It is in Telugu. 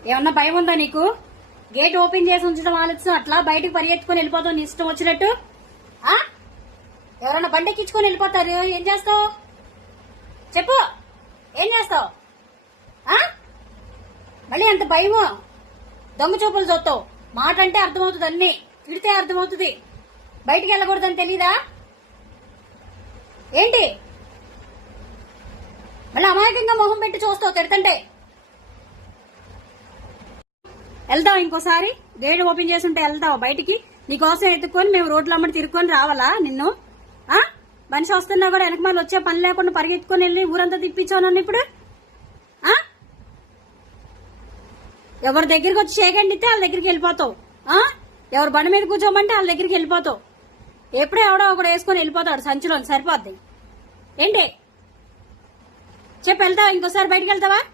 ఏమన్నా భయం ఉందా నీకు? గేట్ ఓపెన్ చేసి ఉంచడం ఆలోచన అట్లా బయటకు పరిగెత్తుకొని వెళ్ళిపోతావు నీ ఇష్టం వచ్చినట్టు. ఆ ఎవరన్నా బండెక్కించుకొని వెళ్ళిపోతారు, ఏం చేస్తావు చెప్పు? ఏం చేస్తావు? మళ్ళీ అంత భయమో? దొంగ చూపులు చూస్తావు. మాట అంటే అర్థమవుతుంది, అన్ని తిడితే అర్థమవుతుంది. బయటికి వెళ్ళకూడదని తెలీదా ఏంటి? మళ్ళీ అమాయకంగా మొహం పెట్టి చూస్తావు తిడుతుంటే. వెళ్తావు ఇంకోసారి గేట్ ఓపెన్ చేసి ఉంటే వెళ్తావు బయటికి? నీకోసం ఎత్తుకొని మేము రోడ్ల అమ్మడి తిరుక్కొని రావాలా నిన్ను? మనిషి వస్తున్నా కూడా వెనక మళ్ళీ వచ్చే పని లేకుండా పరిగెత్తుకొని వెళ్ళి ఊరంతా తిప్పించావు నన్ను ఇప్పుడు. ఎవరి దగ్గరికి వచ్చి చేయకండి ఇస్తే వాళ్ళ దగ్గరికి వెళ్ళిపోతావు. ఎవరు బండి మీద కూర్చోమంటే వాళ్ళ దగ్గరికి వెళ్ళిపోతావు. ఎప్పుడో ఎవడో ఒకడు వేసుకొని వెళ్ళిపోతాడు సంచిలో, సరిపోద్ది ఏంటి చెప్పు? వెళ్తావా ఇంకోసారి బయటికి వెళ్తావా?